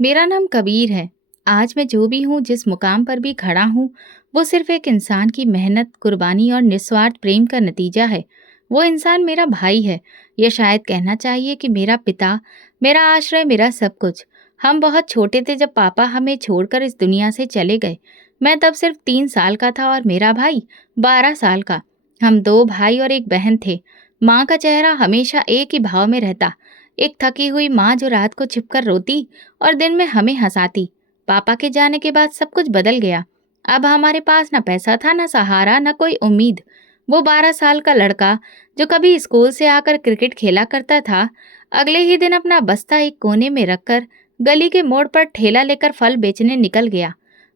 मेरा नाम कबीर है। आज मैं जो भी हूँ, जिस मुकाम पर भी खड़ा हूँ, वो सिर्फ़ एक इंसान की मेहनत, कुर्बानी और निस्वार्थ प्रेम का नतीजा है। वो इंसान मेरा भाई है, या शायद कहना चाहिए कि मेरा पिता, मेरा आश्रय, मेरा सब कुछ। हम बहुत छोटे थे जब पापा हमें छोड़कर इस दुनिया से चले गए। मैं तब सिर्फ़ 3 साल का था और मेरा भाई 12 साल का। हम 2 भाई और 1 बहन थे। माँ का चेहरा हमेशा एक ही भाव में रहता, एक थकी हुई माँ जो रात को छिपकर रोती और दिन में हमें हंसाती। पापा के जाने के बाद सब कुछ बदल गया। अब हमारे पास ना पैसा था, ना सहारा, ना कोई उम्मीद। वो 12 साल का लड़का जो कभी स्कूल से आकर क्रिकेट खेला करता था, अगले ही दिन अपना बस्ता एक कोने में रखकर गली के मोड़ पर ठेला लेकर फल बेचने निकल गया।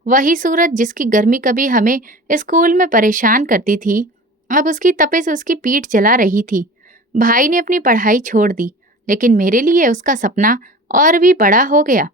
वही सूरज जिसकी गर्मी कभी हमें स्कूल में परेशान करती थी, अब उसकी तपिश उसकी पीठ जला रही थी। भाई ने अपनी पढ़ाई छोड़ दी, लेकिन मेरे लिए उसका सपना और भी बड़ा हो गया।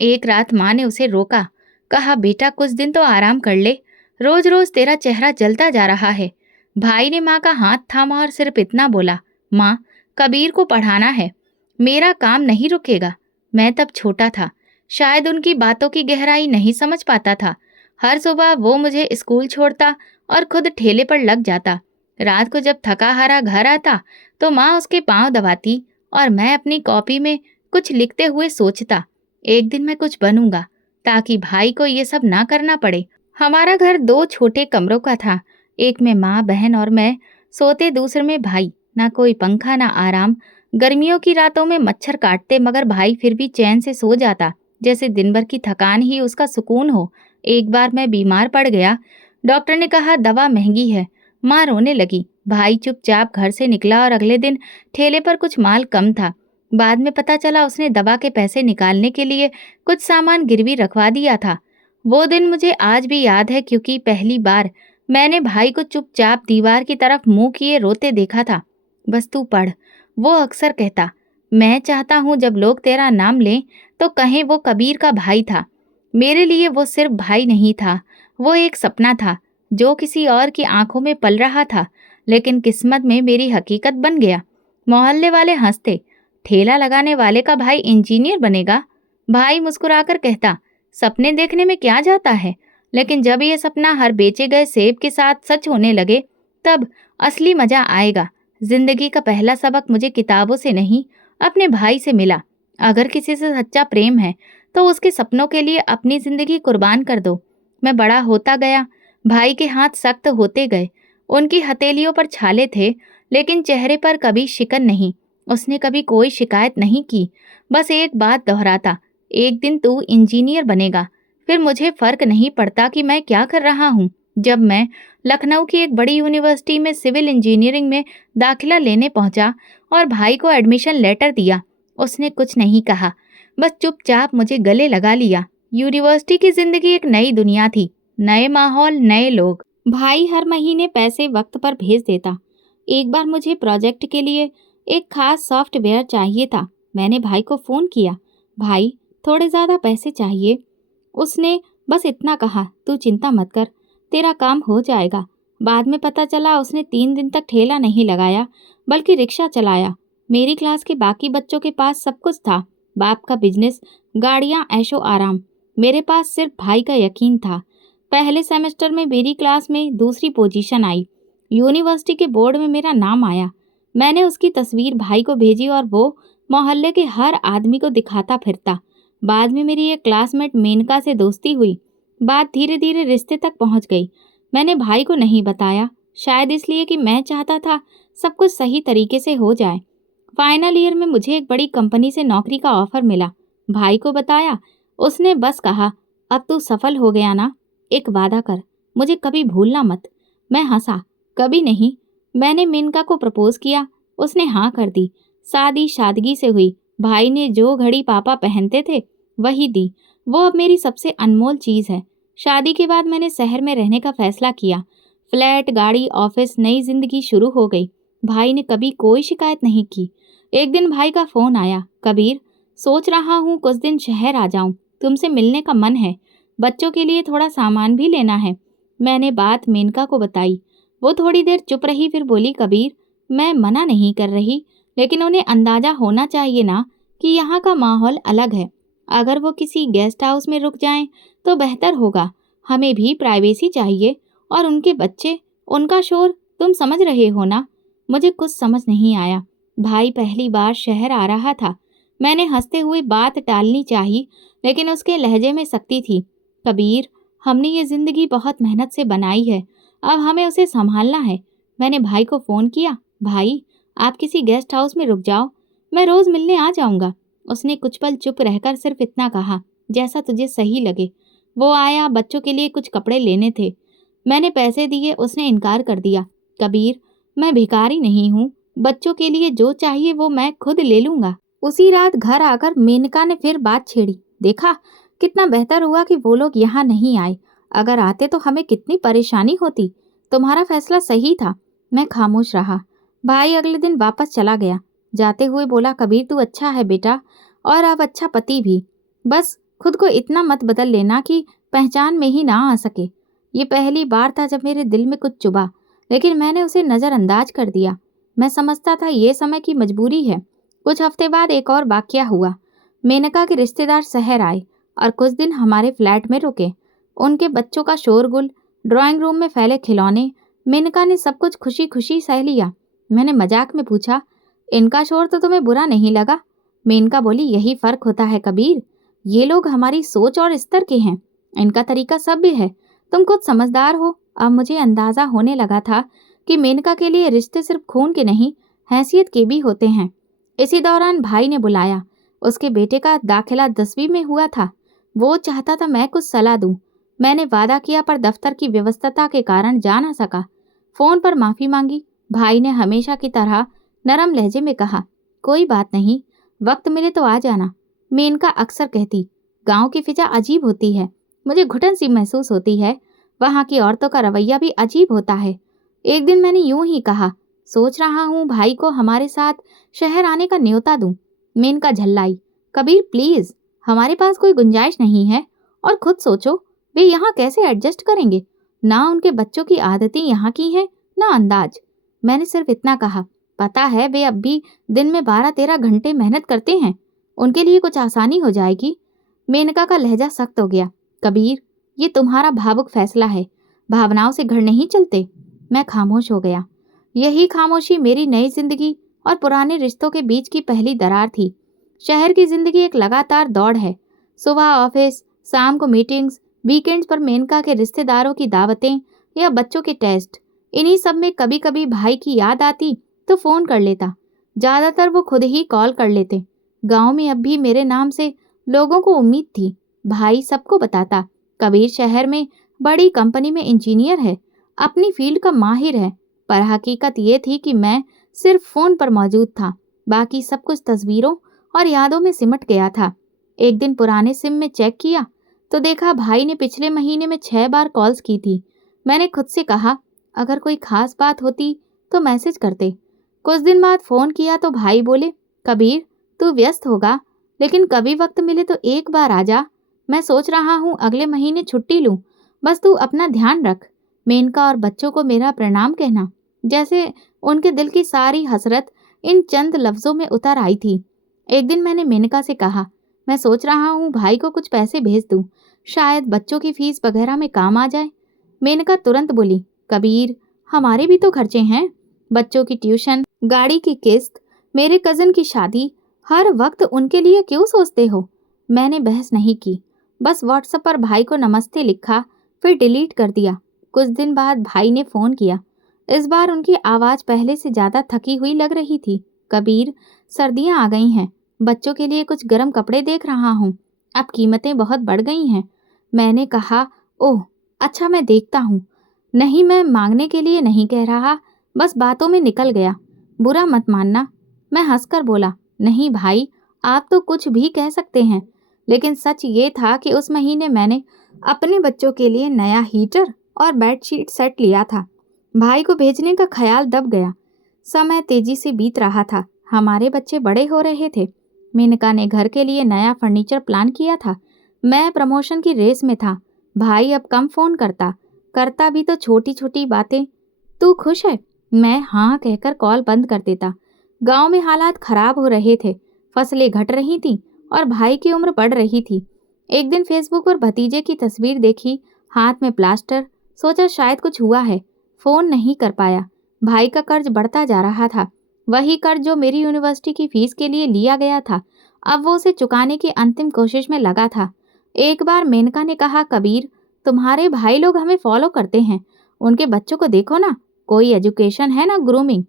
एक रात माँ ने उसे रोका, कहा बेटा कुछ दिन तो आराम कर ले, रोज रोज तेरा चेहरा जलता जा रहा है। भाई ने माँ का हाथ थामा और सिर्फ इतना बोला, माँ, कबीर को पढ़ाना है, मेरा काम नहीं रुकेगा। मैं तब छोटा था, शायद उनकी बातों की गहराई नहीं समझ पाता था। हर सुबह वो मुझे स्कूल छोड़ता और खुद ठेले पर लग जाता। रात को जब थका हारा घर आता तो माँ उसके पाँव दबाती और मैं अपनी कॉपी में कुछ लिखते हुए सोचता, एक दिन मैं कुछ बनूंगा ताकि भाई को ये सब ना करना पड़े। हमारा घर 2 छोटे कमरों का था। एक में माँ, बहन और मैं सोते, दूसरे में भाई। ना कोई पंखा, ना आराम। गर्मियों की रातों में मच्छर काटते, मगर भाई फिर भी चैन से सो जाता, जैसे दिन भर की थकान ही उसका सुकून हो। एक बार मैं बीमार पड़ गया। डॉक्टर ने कहा दवा महंगी है। माँ रोने लगी। भाई चुपचाप घर से निकला और अगले दिन ठेले पर कुछ माल कम था। बाद में पता चला उसने दवा के पैसे निकालने के लिए कुछ सामान गिरवी रखवा दिया था। वो दिन मुझे आज भी याद है, क्योंकि पहली बार मैंने भाई को चुपचाप दीवार की तरफ मुंह किए रोते देखा था। बस तू पढ़, वो अक्सर कहता। मैं चाहता हूँ जब लोग तेरा नाम लें तो कहें वो कबीर का भाई था। मेरे लिए वो सिर्फ भाई नहीं था, वो एक सपना था जो किसी और की आंखों में पल रहा था, लेकिन किस्मत में मेरी हकीकत बन गया। मोहल्ले वाले हंसते, ठेला लगाने वाले का भाई इंजीनियर बनेगा। भाई मुस्कुराकर कहता, सपने देखने में क्या जाता है। लेकिन जब ये सपना हर बेचे गए सेब के साथ सच होने लगे, तब असली मजा आएगा। जिंदगी का पहला सबक मुझे किताबों से नहीं, अपने भाई से मिला। अगर किसी से सच्चा प्रेम है तो उसके सपनों के लिए अपनी जिंदगी कुर्बान कर दो। मैं बड़ा होता गया, भाई के हाथ सख्त होते गए। उनकी हथेलियों पर छाले थे, लेकिन चेहरे पर कभी शिकन नहीं। उसने कभी कोई शिकायत नहीं की, बस एक बात दोहराता, एक दिन तू इंजीनियर बनेगा। फिर मुझे फर्क नहीं पड़ता कि मैं क्या कर रहा हूँ। जब मैं लखनऊ की एक बड़ी यूनिवर्सिटी में सिविल इंजीनियरिंग में दाखिला लेने पहुंचा और भाई को एडमिशन लेटर दिया, उसने कुछ नहीं कहा, बस चुपचाप मुझे गले लगा लिया। यूनिवर्सिटी की जिंदगी एक नई दुनिया थी, नए माहौल, नए लोग। भाई हर महीने पैसे वक्त पर भेज देता। एक बार मुझे प्रोजेक्ट के लिए एक खास सॉफ्टवेयर चाहिए था। मैंने भाई को फ़ोन किया, भाई थोड़े ज़्यादा पैसे चाहिए। उसने बस इतना कहा, तू चिंता मत कर, तेरा काम हो जाएगा। बाद में पता चला उसने 3 दिन तक ठेला नहीं लगाया, बल्कि रिक्शा चलाया। मेरी क्लास के बाकी बच्चों के पास सब कुछ था, बाप का बिजनेस, गाड़ियाँ, ऐशो आराम। मेरे पास सिर्फ भाई का यकीन था। पहले सेमेस्टर में मेरी क्लास में दूसरी पोजीशन आई। यूनिवर्सिटी के बोर्ड में मेरा नाम आया। मैंने उसकी तस्वीर भाई को भेजी और वो मोहल्ले के हर आदमी को दिखाता फिरता। बाद में मेरी एक क्लासमेट मेनका से दोस्ती हुई। बात धीरे धीरे रिश्ते तक पहुंच गई। मैंने भाई को नहीं बताया, शायद इसलिए कि मैं चाहता था सब कुछ सही तरीके से हो जाए। फाइनल ईयर में मुझे एक बड़ी कंपनी से नौकरी का ऑफर मिला। भाई को बताया, उसने बस कहा, अब तू सफल हो गया ना, एक वादा कर, मुझे कभी भूलना मत। मैं हंसा, कभी नहीं। मैंने मेनका को प्रपोज किया, उसने हाँ कर दी। शादी सादगी से हुई। भाई ने जो घड़ी पापा पहनते थे वही दी। वो अब मेरी सबसे अनमोल चीज़ है। शादी के बाद मैंने शहर में रहने का फैसला किया। फ्लैट, गाड़ी, ऑफिस, नई जिंदगी शुरू हो गई। भाई ने कभी कोई शिकायत नहीं की। एक दिन भाई का फोन आया, कबीर, सोच रहा हूँ कुछ दिन शहर आ जाऊं, तुमसे मिलने का मन है, बच्चों के लिए थोड़ा सामान भी लेना है। मैंने बात मेनका को बताई। वो थोड़ी देर चुप रही, फिर बोली, कबीर, मैं मना नहीं कर रही, लेकिन उन्हें अंदाजा होना चाहिए ना कि यहाँ का माहौल अलग है। अगर वो किसी गेस्ट हाउस में रुक जाएं तो बेहतर होगा। हमें भी प्राइवेसी चाहिए। और उनके बच्चे, उनका शोर, तुम समझ रहे हो ना? मुझे कुछ समझ नहीं आया। भाई पहली बार शहर आ रहा था। मैंने हंसते हुए बात टालनी चाही, लेकिन उसके लहजे में सख्ती थी। कबीर, हमने ये जिंदगी बहुत मेहनत से बनाई है, अब हमें उसे संभालना है। मैंने भाई को फोन किया। भाई, आप किसी गेस्ट हाउस में रुक जाओ, मैं रोज मिलने आ जाऊंगा। उसने कुछ पल चुप रहकर सिर्फ इतना कहा, जैसा तुझे सही लगे। वो आया, बच्चों के लिए कुछ कपड़े लेने थे। मैंने पैसे दिए, उसने इनकार कर दिया। कबीर, मैं भिखारी नहीं हूँ, बच्चों के लिए जो चाहिए वो मैं खुद ले लूंगा। उसी रात घर आकर मेनका ने फिर बात छेड़ी। देखा, कितना बेहतर हुआ कि वो लोग यहाँ नहीं आए। अगर आते तो हमें कितनी परेशानी होती। तुम्हारा फैसला सही था। मैं खामोश रहा। भाई अगले दिन वापस चला गया। जाते हुए बोला, कबीर तू अच्छा है बेटा, और अब अच्छा पति भी। बस खुद को इतना मत बदल लेना कि पहचान में ही ना आ सके। ये पहली बार था जब मेरे दिल में कुछ चुभा, लेकिन मैंने उसे नज़रअंदाज कर दिया। मैं समझता था ये समय की मजबूरी है। कुछ हफ्ते बाद एक और वाकया हुआ। मेनका के रिश्तेदार शहर आए और कुछ दिन हमारे फ्लैट में रुके। उनके बच्चों का शोरगुल, ड्राइंग रूम में फैले खिलौने, मेनका ने सब कुछ खुशी खुशी सह लिया। मैंने मजाक में पूछा, इनका शोर तो तुम्हें बुरा नहीं लगा? मेनका बोली, यही फर्क होता है कबीर, ये लोग हमारी सोच और स्तर के हैं। इनका तरीका सभ्य है, तुम खुद समझदार हो। अब मुझे अंदाजा होने लगा था कि मेनका के लिए रिश्ते सिर्फ खून के नहीं, हैसियत के भी होते हैं। इसी दौरान भाई ने बुलाया। उसके बेटे का दाखिला 10वीं में हुआ था। वो चाहता था मैं कुछ सलाह दूं। मैंने वादा किया, पर दफ्तर की व्यस्तता के कारण जा ना सका। फोन पर माफी मांगी। भाई ने हमेशा की तरह नरम लहजे में कहा, कोई बात नहीं, वक्त मिले तो आ जाना। मेनका अक्सर कहती, गांव की फिजा अजीब होती है, मुझे घुटन सी महसूस होती है। वहां की औरतों का रवैया भी अजीब होता है। एक दिन मैंने यूं ही कहा, सोच रहा हूं भाई को हमारे साथ शहर आने का न्योता दूं। मेनका झल्लाई, कबीर प्लीज, हमारे पास कोई गुंजाइश नहीं है। और खुद सोचो, वे यहाँ कैसे एडजस्ट करेंगे? ना उनके बच्चों की आदतें यहाँ की हैं, ना अंदाज। मैंने सिर्फ इतना कहा, पता है वे अब भी दिन में 12-13 घंटे मेहनत करते हैं, उनके लिए कुछ आसानी हो जाएगी। मेनका का लहजा सख्त हो गया। कबीर, ये तुम्हारा भावुक फैसला है, भावनाओं से घर नहीं चलते। मैं खामोश हो गया। यही खामोशी मेरी नई जिंदगी और पुराने रिश्तों के बीच की पहली दरार थी। शहर की जिंदगी एक लगातार दौड़ है। सुबह ऑफिस, शाम को मीटिंग्स, वीकेंड्स पर मेनका के रिश्तेदारों की दावतें या बच्चों के टेस्ट। इन्हीं सब में कभी कभी भाई की याद आती तो फोन कर लेता। ज्यादातर वो खुद ही कॉल कर लेते। गांव में अब भी मेरे नाम से लोगों को उम्मीद थी। भाई सबको बताता, कबीर शहर में बड़ी कंपनी में इंजीनियर है, अपनी फील्ड का माहिर है। पर हकीकत ये थी कि मैं सिर्फ फोन पर मौजूद था, बाकी सब कुछ तस्वीरों और यादों में सिमट गया था। एक दिन पुराने सिम में चेक किया तो देखा भाई ने पिछले महीने में 6 बार कॉल्स की थी। मैंने खुद से कहा, अगर कोई खास बात होती तो मैसेज करते। कुछ दिन बाद फोन किया तो भाई बोले, कबीर तू व्यस्त होगा, लेकिन कभी वक्त मिले तो एक बार आ जा। मैं सोच रहा हूँ अगले महीने छुट्टी लूँ, बस तू अपना ध्यान रख। मेनका और बच्चों को मेरा प्रणाम कहना। जैसे उनके दिल की सारी हसरत इन चंद लफ्जों में उतर आई थी। एक दिन मैंने मेनका से कहा, मैं सोच रहा हूँ भाई को कुछ पैसे भेज दूँ, शायद बच्चों की फीस वगैरह में काम आ जाए। मेनका तुरंत बोली, कबीर हमारे भी तो खर्चे हैं, बच्चों की ट्यूशन, गाड़ी की किस्त, मेरे कजन की शादी, हर वक्त उनके लिए क्यों सोचते हो? मैंने बहस नहीं की, बस व्हाट्सएप पर भाई को नमस्ते लिखा, फिर डिलीट कर दिया। कुछ दिन बाद भाई ने फोन किया। इस बार उनकी आवाज पहले से ज्यादा थकी हुई लग रही थी। कबीर, सर्दियां आ गई हैं, बच्चों के लिए कुछ गर्म कपड़े देख रहा हूँ, अब कीमतें बहुत बढ़ गई हैं। मैंने कहा, ओह अच्छा, मैं देखता हूँ। नहीं, मैं मांगने के लिए नहीं कह रहा, बस बातों में निकल गया। बुरा मत मानना। मैं हंसकर बोला, नहीं भाई, आप तो कुछ भी कह सकते हैं। लेकिन सच ये था कि उस महीने मैंने अपने बच्चों के लिए नया हीटर और बेडशीट सेट लिया था। भाई को भेजने का ख्याल दब गया। समय तेजी से बीत रहा था, हमारे बच्चे बड़े हो रहे थे। मेनका ने घर के लिए नया फर्नीचर प्लान किया था। मैं प्रमोशन की रेस में था। भाई अब कम फोन करता भी तो छोटी छोटी बातें, तू खुश है? मैं हाँ कहकर कॉल बंद कर देता। गांव में हालात खराब हो रहे थे, फसलें घट रही थीं और भाई की उम्र बढ़ रही थी। एक दिन फेसबुक पर भतीजे की तस्वीर देखी, हाथ में प्लास्टर। सोचा शायद कुछ हुआ है। फोन नहीं कर पाया। भाई का कर्ज बढ़ता जा रहा था। वही कर्ज जो मेरी यूनिवर्सिटी की फीस के लिए लिया गया था, अब वो उसे चुकाने की अंतिम कोशिश में लगा था। एक बार मेनका ने कहा, कबीर, तुम्हारे भाई लोग हमें फॉलो करते हैं, उनके बच्चों को देखो ना, कोई एजुकेशन है ना ग्रूमिंग।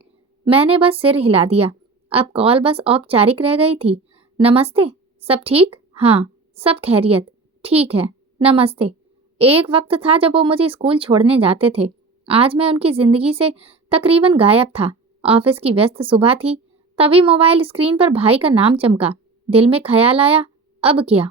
मैंने बस सिर हिला दिया। अब कॉल बस औपचारिक रह गई थी। नमस्ते, सब ठीक? हाँ, सब खैरियत। ठीक है, नमस्ते। एक वक्त था जब वो मुझे स्कूल छोड़ने जाते थे। आज मैं उनकी जिंदगी से तकरीबन गायब था। ऑफिस की व्यस्त सुबह थी, तभी मोबाइल स्क्रीन पर भाई का नाम चमका। दिल में ख्याल आया, अब क्या?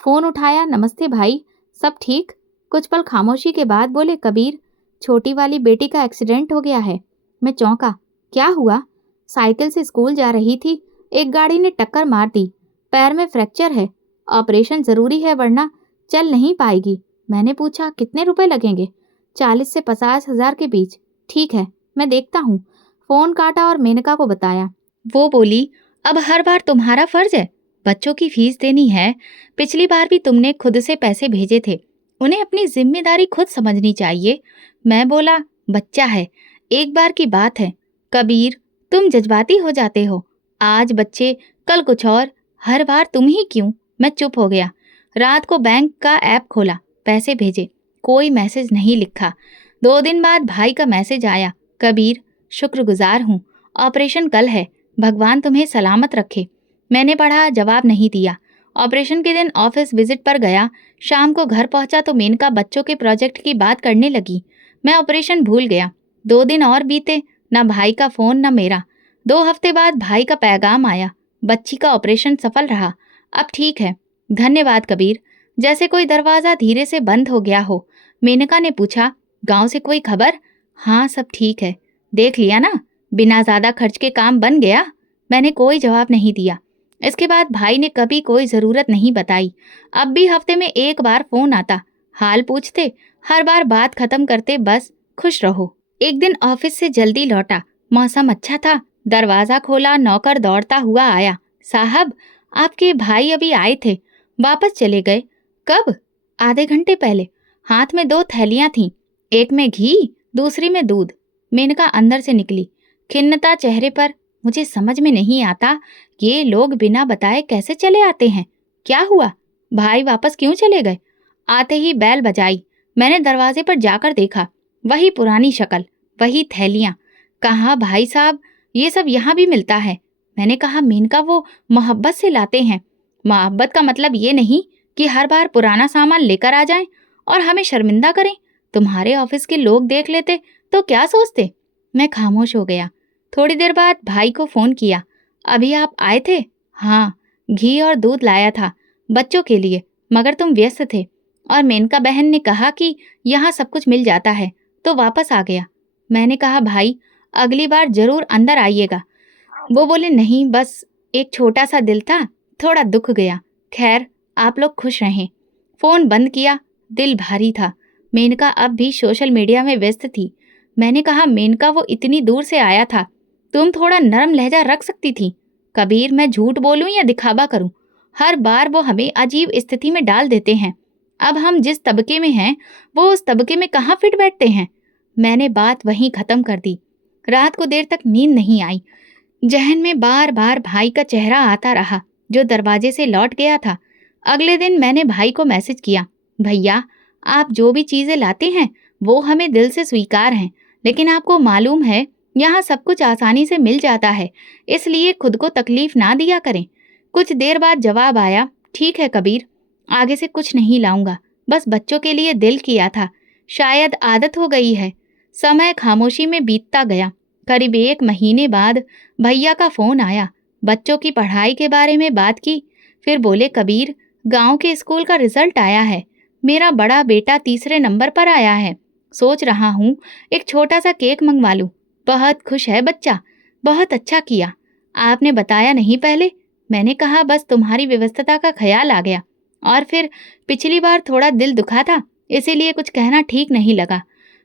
फोन उठाया। नमस्ते भाई, सब ठीक? कुछ पल खामोशी के बाद बोले, कबीर, छोटी वाली बेटी का एक्सीडेंट हो गया है। मैं चौंका। क्या हुआ? साइकिल से स्कूल जा रही थी, एक गाड़ी ने टक्कर मार दी। पैर में फ्रैक्चर है, ऑपरेशन जरूरी है वरना चल नहीं पाएगी। मैंने पूछा, कितने रुपए लगेंगे? 40 से 50 हजार के बीच। ठीक है, मैं देखता हूँ। फोन काटा और मेनका को बताया। वो बोली, अब हर बार तुम्हारा फर्ज है, बच्चों की फीस देनी है। पिछली बार भी तुमने खुद से पैसे भेजे थे, उन्हें अपनी जिम्मेदारी खुद समझनी चाहिए। मैं बोला, बच्चा है, एक बार की बात है। कबीर, तुम जज्बाती हो जाते हो। आज बच्चे, कल कुछ और, हर बार तुम ही क्यों? मैं चुप हो गया। रात को बैंक का ऐप खोला, पैसे भेजे, कोई मैसेज नहीं लिखा। 2 दिन बाद भाई का मैसेज आया, कबीर, शुक्रगुजार हूँ, ऑपरेशन कल है, भगवान तुम्हें सलामत रखे। मैंने पढ़ा, जवाब नहीं दिया। ऑपरेशन के दिन ऑफिस विजिट पर गया। शाम को घर पहुंचा तो मेनका बच्चों के प्रोजेक्ट की बात करने लगी। मैं ऑपरेशन भूल गया। 2 दिन और बीते, न भाई का फोन न मेरा। 2 हफ्ते बाद भाई का पैगाम आया, बच्ची का ऑपरेशन सफल रहा, अब ठीक है। धन्यवाद कबीर। जैसे कोई दरवाजा धीरे से बंद हो गया हो। मेनका ने पूछा, गांव से कोई खबर? हाँ, सब ठीक है। देख लिया ना, बिना ज्यादा खर्च के काम बन गया। मैंने कोई जवाब नहीं दिया। इसके बाद भाई ने कभी कोई जरूरत नहीं बताई। अब भी हफ्ते में एक बार फोन आता, हाल पूछते, हर बार बात खत्म करते, बस खुश रहो। एक दिन ऑफिस से जल्दी लौटा, मौसम अच्छा था। दरवाजा खोला, नौकर दौड़ता हुआ आया, साहब, आपके भाई अभी आए थे, वापस चले गए। कब? आधे घंटे पहले। हाथ में 2 थैलियां थीं, एक में घी, दूसरी में दूध। मेनका अंदर से निकली, खिन्नता चेहरे पर। मुझे समझ में नहीं आता, ये लोग बिना बताए कैसे चले आते हैं? क्या हुआ? भाई वापस क्यों चले गए? आते ही बैल बजाई। मैंने दरवाजे पर जाकर देखा, वही पुरानी शक्ल, वही थैलियां। कहा, भाई साहब, ये सब यहाँ भी मिलता है? मैंने कहा, मेनका, वो मोहब्बत से लाते हैं। मोहब्बत का मतलब ये नहीं कि हर बार पुराना सामान लेकर आ जाएं और हमें शर्मिंदा करें। तुम्हारे ऑफिस के लोग देख लेते तो क्या सोचते? मैं खामोश हो गया। थोड़ी देर बाद भाई को फोन किया, अभी आप आए थे? हाँ, घी और दूध लाया था बच्चों के लिए, मगर तुम व्यस्त थे। और मेनका बहन ने कहा कि यहाँ सब कुछ मिल जाता है, तो वापस आ गया। मैंने कहा, भाई, अगली बार जरूर अंदर आइएगा। वो बोले, नहीं, बस एक छोटा सा दिल था, थोड़ा दुख गया। खैर, आप लोग खुश रहें। फोन बंद किया, दिल भारी था। मेनका अब भी सोशल मीडिया में व्यस्त थी। मैंने कहा, मेनका, वो इतनी दूर से आया था, तुम थोड़ा नरम लहजा रख सकती थी। कबीर, मैं झूठ बोलूं या दिखावा करूं? हर बार वो हमें अजीब स्थिति में डाल देते हैं। अब हम जिस तबके में हैं, वो उस तबके में कहाँ फिट बैठते हैं। मैंने बात वहीं खत्म कर दी। रात को देर तक नींद नहीं आई। जहन में बार बार भाई का चेहरा आता रहा, जो दरवाजे से लौट गया था। अगले दिन मैंने भाई को मैसेज किया, भैया, आप जो भी चीजें लाते हैं वो हमें दिल से स्वीकार हैं, लेकिन आपको मालूम है यहाँ सब कुछ आसानी से मिल जाता है, इसलिए खुद को तकलीफ ना दिया करें। कुछ देर बाद जवाब आया, ठीक है कबीर, आगे से कुछ नहीं लाऊंगा, बस बच्चों के लिए दिल किया था, शायद आदत हो गई है। समय खामोशी में बीतता गया। करीब 1 महीने बाद भैया का फोन आया। बच्चों की पढ़ाई के बारे में बात की। फिर बोले, कबीर, गांव के स्कूल का रिजल्ट आया है, मेरा बड़ा बेटा तीसरे नंबर पर आया है। सोच रहा हूँ एक छोटा सा केक मंगवा लूं। बहुत खुश है बच्चा, बहुत अच्छा किया। आपने बताया नहीं पहले? मैंने कहा, बस तुम्हारी व्यवस्था का ख्याल आ गया, और फिर पिछली बार थोड़ा दिल दुखा था, इसीलिए कुछ कहना ठीक नहीं लगा।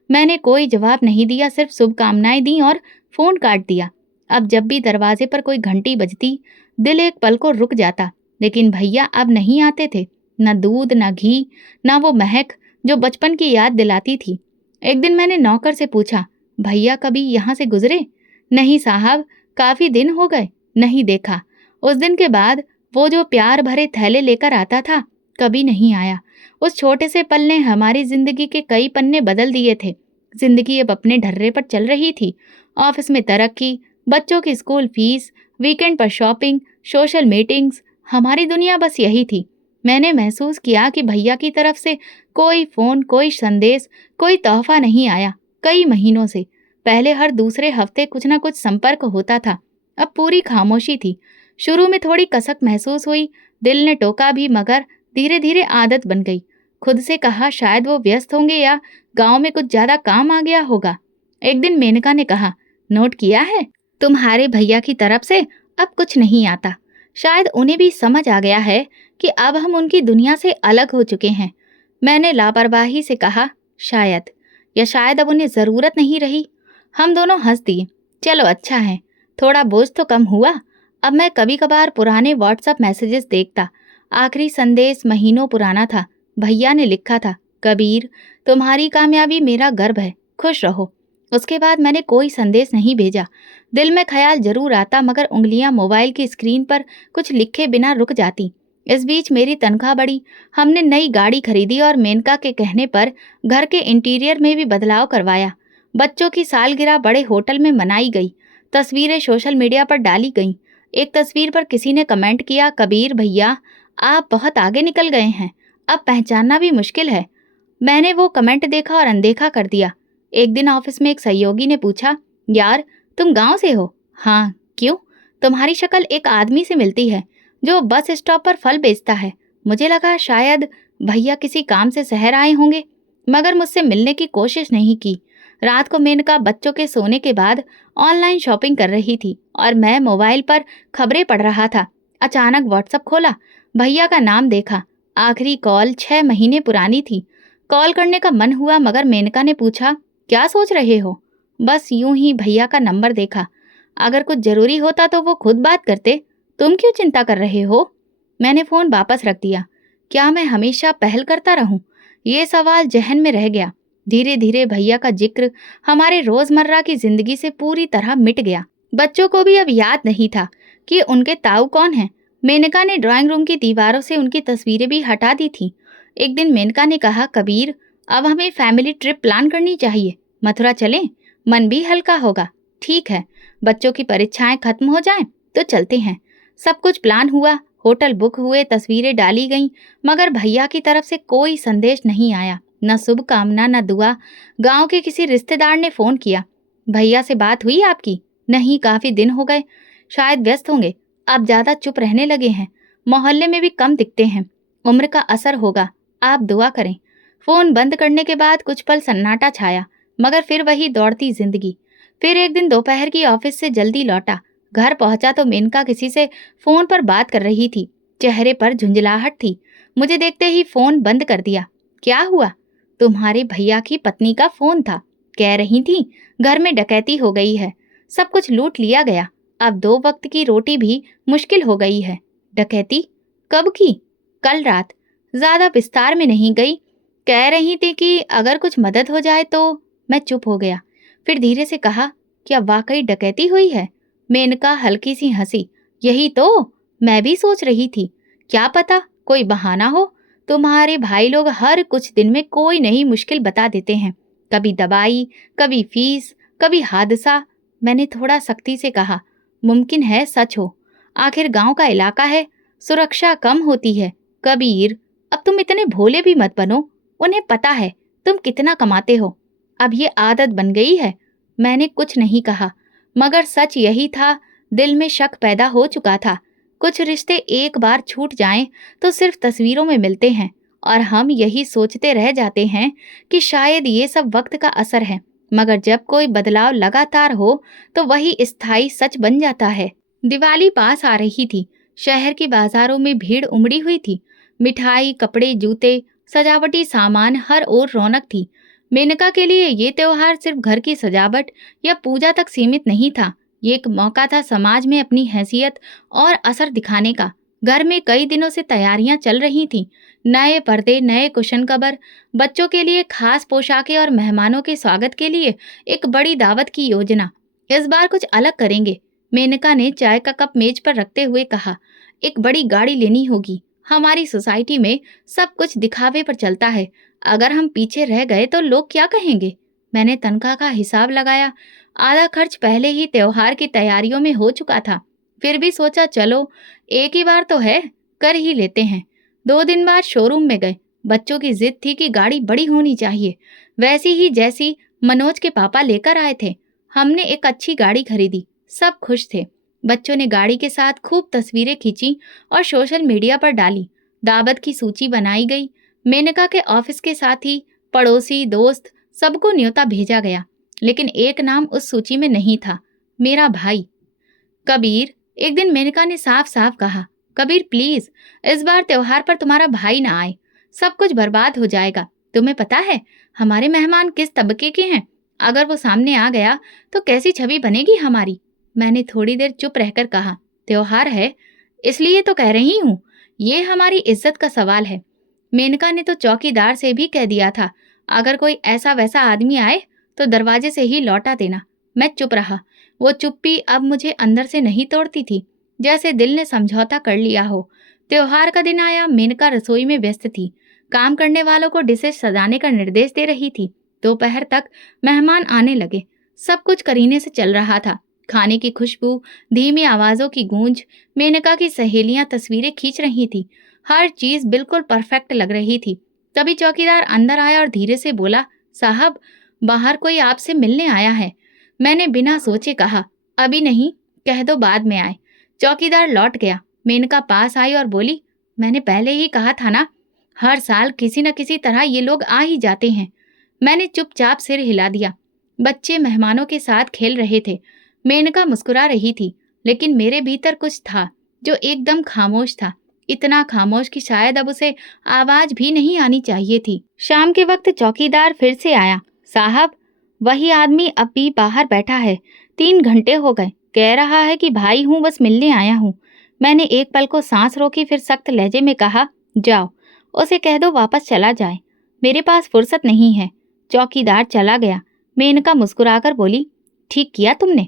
मैंने कोई जवाब नहीं दिया, सिर्फ शुभकामनाएं दी और फोन काट दिया। अब जब भी दरवाजे पर कोई घंटी बजती, दिल एक पल को रुक जाता। लेकिन भैया अब नहीं आते थे। न दूध, न घी, न वो महक जो बचपन की याद दिलाती थी। एक दिन मैंने नौकर से पूछा, भैया कभी यहाँ से गुजरे? नहीं साहब, काफी दिन हो गए, नहीं देखा। उस दिन के बाद वो जो प्यार भरे थैले लेकर आता था, कभी नहीं आया। उस छोटे से पल ने हमारी जिंदगी के कई पन्ने बदल दिए थे। जिंदगी अब अपने ढर्रे पर चल रही थी। ऑफिस में तरक्की, बच्चों की स्कूल फीस, वीकेंड पर शॉपिंग, सोशल मीटिंग्स, हमारी दुनिया बस यही थी। मैंने महसूस किया कि भैया की तरफ से कोई फोन, कोई संदेश, कोई तोहफा नहीं आया कई महीनों से। पहले हर दूसरे हफ्ते कुछ ना कुछ संपर्क होता था, अब पूरी खामोशी थी। शुरू में थोड़ी कसक महसूस हुई, दिल ने टोका भी, मगर धीरे धीरे आदत बन गई। खुद से कहा शायद वो व्यस्त होंगे या गांव में कुछ ज्यादा काम आ गया होगा। एक दिन मेनका ने कहा, नोट किया है, तुम्हारे भैया की तरफ से अब कुछ नहीं आता। शायद उन्हें भी समझ आ गया है कि अब हम उनकी दुनिया से अलग हो चुके हैं। मैंने लापरवाही से कहा, शायद, या शायद अब उन्हें जरूरत नहीं रही। हम दोनों हंस दिए। चलो अच्छा है, थोड़ा बोझ तो कम हुआ। अब मैं कभी कभार पुराने व्हाट्सएप मैसेजेस देखता। आखिरी संदेश महीनों पुराना था। भैया ने लिखा था, कबीर, तुम्हारी कामयाबी मेरा गर्व है, खुश रहो। उसके बाद मैंने कोई संदेश नहीं भेजा। दिल में ख्याल जरूर आता, मगर उंगलियां मोबाइल की स्क्रीन पर कुछ लिखे बिना रुक जाती। इस बीच मेरी तनख्वाह बढ़ी। हमने नई गाड़ी खरीदी और मेनका के कहने पर घर के इंटीरियर में भी बदलाव करवाया। बच्चों की सालगिरह बड़े होटल में मनाई गई। तस्वीरें सोशल मीडिया पर डाली गईं। एक तस्वीर पर किसी ने कमेंट किया, कबीर भैया, आप बहुत आगे निकल गए हैं, अब पहचानना भी मुश्किल है। मैंने वो कमेंट देखा और अनदेखा कर दिया। एक दिन ऑफिस में एक सहयोगी ने पूछा, यार तुम गांव से हो? हाँ। क्यों? तुम्हारी शक्ल एक आदमी से मिलती है जो बस स्टॉप पर फल बेचता है। मुझे लगा शायद भैया किसी काम से शहर आए होंगे, मगर मुझसे मिलने की कोशिश नहीं की। रात को मेनका बच्चों के सोने के बाद ऑनलाइन शॉपिंग कर रही थी और मैं मोबाइल पर खबरें पढ़ रहा था। अचानक व्हाट्सएप खोला, भैया का नाम देखा। आखिरी कॉल 6 महीने पुरानी थी। कॉल करने का मन हुआ, मगर मेनका ने पूछा, क्या सोच रहे हो? बस यूं ही भैया का नंबर देखा। अगर कुछ जरूरी होता तो वो खुद बात करते, तुम क्यों चिंता कर रहे हो? मैंने फोन वापस रख दिया। क्या मैं हमेशा पहल करता रहूं? ये सवाल जहन में रह गया। धीरे धीरे भैया का जिक्र हमारे रोजमर्रा की जिंदगी से पूरी तरह मिट गया। बच्चों को भी अब याद नहीं था कि उनके ताऊ कौन हैं। मेनका ने ड्राइंग रूम की दीवारों से उनकी तस्वीरें भी हटा दी थी। एक दिन मेनका ने कहा, कबीर, अब हमें फैमिली ट्रिप प्लान करनी चाहिए। मथुरा चलें, मन भी हल्का होगा। ठीक है, बच्चों की परीक्षाएं खत्म हो जाएं तो चलते हैं। सब कुछ प्लान हुआ, होटल बुक हुए, तस्वीरें डाली गईं, मगर भैया की तरफ से कोई संदेश नहीं आया, न शुभकामना, न दुआ। गांव के किसी रिश्तेदार ने फोन किया, भैया से बात हुई आपकी? नहीं, काफी दिन हो गए, शायद व्यस्त होंगे, आप ज्यादा चुप रहने लगे हैं, मोहल्ले में भी कम दिखते हैं, उम्र का असर होगा, आप दुआ करें। फोन बंद करने के बाद कुछ पल सन्नाटा छाया, मगर फिर वही दौड़ती जिंदगी। फिर एक दिन दोपहर की ऑफिस से जल्दी लौटा। घर पहुंचा तो मेनका किसी से फोन पर बात कर रही थी। चेहरे पर झुंझलाहट थी। मुझे देखते ही फोन बंद कर दिया। क्या हुआ? तुम्हारे भैया की पत्नी का फोन था। कह रही थी घर में डकैती हो गई है, सब कुछ लूट लिया गया, अब 2 वक्त की रोटी भी मुश्किल हो गई है। डकैती? कब की? कल रात। ज्यादा विस्तार में नहीं गई। कह रही थी कि अगर कुछ मदद हो जाए तो। मैं चुप हो गया। फिर धीरे से कहा, क्या वाकई डकैती हुई है? मेनका हल्की सी हंसी। यही तो मैं भी सोच रही थी। क्या पता कोई बहाना हो। तुम्हारे भाई लोग हर कुछ दिन में कोई नई मुश्किल बता देते हैं, कभी दवाई, कभी फीस, कभी हादसा। मैंने थोड़ा सख्ती से कहा, मुमकिन है सच हो, आखिर गांव का इलाका है, सुरक्षा कम होती है। कबीर, अब तुम इतने भोले भी मत बनो, उन्हें पता है तुम कितना कमाते हो, अब ये आदत बन गई है। मैंने कुछ नहीं कहा, मगर सच यही था, दिल में शक पैदा हो चुका था। कुछ रिश्ते एक बार छूट जाएं तो सिर्फ तस्वीरों में मिलते हैं, और हम यही सोचते रह जाते हैं कि शायद ये सब वक्त का असर है। मगर जब कोई बदलाव लगातार हो तो वही स्थायी सच बन जाता है। दिवाली पास आ रही थी। शहर के बाजारों में भीड़ उमड़ी हुई थी। मिठाई, कपड़े, जूते, सजावटी सामान, हर ओर रौनक थी। मेनका के लिए ये त्योहार सिर्फ घर की सजावट या पूजा तक सीमित नहीं था। ये एक मौका था समाज में अपनी हैसियत और असर दिखाने का। घर में कई दिनों से तैयारियां चल रही थीं। नए पर्दे, नए कुशन कवर, बच्चों के लिए खास पोशाकें और मेहमानों के स्वागत के लिए एक बड़ी दावत की योजना। इस बार कुछ अलग करेंगे, मेनका ने चाय का कप मेज पर रखते हुए कहा। एक बड़ी गाड़ी लेनी होगी। हमारी सोसाइटी में सब कुछ दिखावे पर चलता है। अगर हम पीछे रह गए तो लोग क्या कहेंगे? मैंने तनख्वाह का हिसाब लगाया। आधा खर्च पहले ही त्योहार की तैयारियों में हो चुका था। फिर भी सोचा चलो, एक ही बार तो है, कर ही लेते हैं। 2 दिन बाद शोरूम में गए। बच्चों की जिद थी कि गाड़ी बड़ी होनी चाहिए, वैसी ही जैसी मनोज के पापा लेकर आए थे। हमने एक अच्छी गाड़ी खरीदी। सब खुश थे। बच्चों ने गाड़ी के साथ खूब तस्वीरें खींची और सोशल मीडिया पर डाली। दावत की सूची बनाई गई। मेनका के ऑफिस के साथी, पड़ोसी, दोस्त, सबको न्योता भेजा गया। लेकिन एक नाम उस सूची में नहीं था, मेरा भाई कबीर। एक दिन मेनका ने साफ साफ कहा, कबीर प्लीज, इस बार त्योहार पर तुम्हारा भाई ना आए, सब कुछ बर्बाद हो जाएगा। तुम्हें पता है हमारे मेहमान किस तबके के हैं? अगर वो सामने आ गया तो कैसी छवि बनेगी हमारी? मैंने थोड़ी देर चुप रहकर कहा, त्योहार है इसलिए तो कह रही हूँ, ये हमारी इज्जत का सवाल है। मेनका ने तो चौकीदार से भी कह दिया था, अगर कोई ऐसा वैसा आदमी आए तो दरवाजे से ही लौटा देना। मैं चुप रहा। वो चुप्पी अब मुझे अंदर से नहीं तोड़ती थी, जैसे दिल ने समझौता कर लिया हो। त्योहार का दिन आया। मेनका रसोई में व्यस्त थी। काम करने वालों को डिशेज सजाने का निर्देश दे रही थी। दोपहर तक मेहमान आने लगे। सब कुछ करीने से चल रहा था। खाने की खुशबू, धीमी आवाजों की गूंज, मेनका की सहेलियां तस्वीरें खींच रही थी। हर चीज बिल्कुल परफेक्ट लग रही थी। तभी चौकीदार अंदर आया और धीरे से बोला, साहब, बाहर कोई आपसे मिलने आया है। मैंने बिना सोचे कहा, अभी नहीं, कह दो बाद में आए। चौकीदार लौट गया। मेनका पास आई और बोली, मैंने पहले ही कहा था ना, हर साल किसी न किसी तरह ये लोग आ ही जाते हैं। मैंने चुपचाप सिर हिला दिया। बच्चे मेहमानों के साथ खेल रहे थे। मेनका मुस्कुरा रही थी, लेकिन मेरे भीतर कुछ था जो एकदम खामोश था। इतना खामोश कि शायद अब उसे आवाज भी नहीं आनी चाहिए थी। शाम के वक्त चौकीदार फिर से आया। साहब, वही आदमी अब भी बाहर बैठा है। 3 घंटे हो गए। कह रहा है कि भाई हूँ, बस मिलने आया हूँ। मैंने एक पल को सांस रोकी, फिर सख्त लहजे में कहा, जाओ, उसे कह दो वापस चला जाए। मेरे पास फुर्सत नहीं है। चौकीदार चला गया। मेनका मुस्कुराकर बोली, ठीक किया तुमने।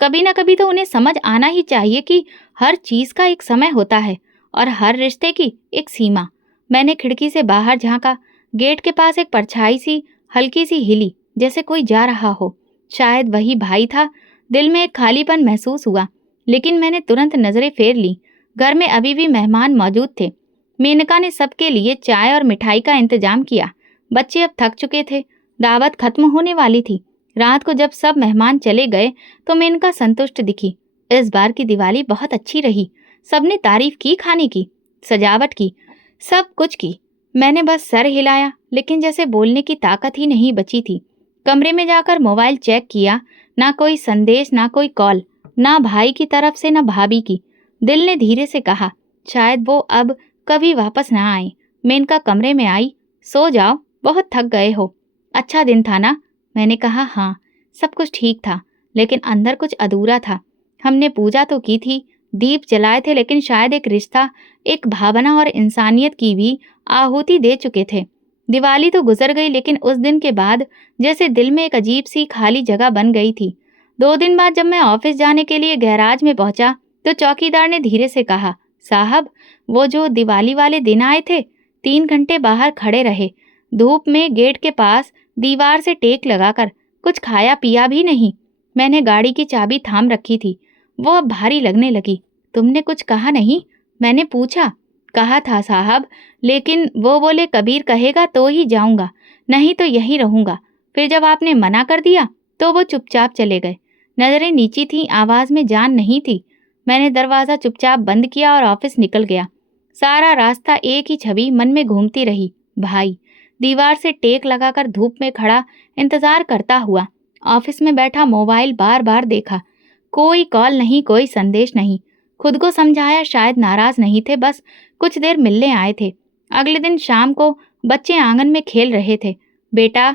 कभी ना कभी तो उन्हें समझ आना ही चाहिए कि हर चीज का एक समय होता है और हर रिश्ते की एक सीमा। मैंने खिड़की से बाहर झांका। गेट के पास एक परछाई सी हल्की सी हिली, जैसे कोई जा रहा हो। शायद वही भाई था। दिल में एक खालीपन महसूस हुआ, लेकिन मैंने तुरंत नजरें फेर ली। घर में अभी भी मेहमान मौजूद थे। मेनका ने सबके लिए चाय और मिठाई का इंतजाम किया। बच्चे अब थक चुके थे। दावत खत्म होने वाली थी। रात को जब सब मेहमान चले गए तो मेनका संतुष्ट दिखी। इस बार की दिवाली बहुत अच्छी रही। सबने तारीफ की, खाने की, सजावट की, सब कुछ की। मैंने बस सर हिलाया, लेकिन जैसे बोलने की ताकत ही नहीं बची थी। कमरे में जाकर मोबाइल चेक किया। ना कोई संदेश, ना कोई कॉल, ना भाई की तरफ से, ना भाभी की। दिल ने धीरे से कहा, शायद वो अब कभी वापस ना आए। मेनका कमरे में आई। सो जाओ, बहुत थक गए हो। अच्छा दिन था ना? मैंने कहा, हाँ, सब कुछ ठीक था, लेकिन अंदर कुछ अधूरा था। हमने पूजा तो की थी, दीप जलाए थे, लेकिन शायद एक रिश्ता, एक भावना और इंसानियत की भी आहुति दे चुके थे। दिवाली तो गुजर गई, लेकिन उस दिन के बाद जैसे दिल में एक अजीब सी खाली जगह बन गई थी। 2 दिन बाद जब मैं ऑफिस जाने के लिए गैराज में पहुंचा तो चौकीदार ने धीरे से कहा, साहब, वो जो दिवाली वाले दिन आए थे, 3 घंटे बाहर खड़े रहे, धूप में, गेट के पास, दीवार से टेक लगाकर, कुछ खाया पिया भी नहीं। मैंने गाड़ी की चाबी थाम रखी थी। वो अब भारी लगने लगी। तुमने कुछ कहा नहीं? मैंने पूछा। कहा था साहब, लेकिन वो बोले कबीर कहेगा तो ही जाऊंगा, नहीं तो यहीं रहूंगा। फिर जब आपने मना कर दिया तो वो चुपचाप चले गए। नजरें नीची थीं, आवाज में जान नहीं थी। मैंने दरवाजा चुपचाप बंद किया और ऑफिस निकल गया। सारा रास्ता एक ही छवि मन में घूमती रही, भाई। दीवार से टेक लगाकर धूप में खड़ा, इंतजार करता हुआ। ऑफिस में बैठा, मोबाइल बार बार देखा। कोई कॉल नहीं, कोई संदेश नहीं। खुद को समझाया शायद नाराज नहीं थे, बस कुछ देर मिलने आए थे। अगले दिन शाम को बच्चे आंगन में खेल रहे थे। बेटा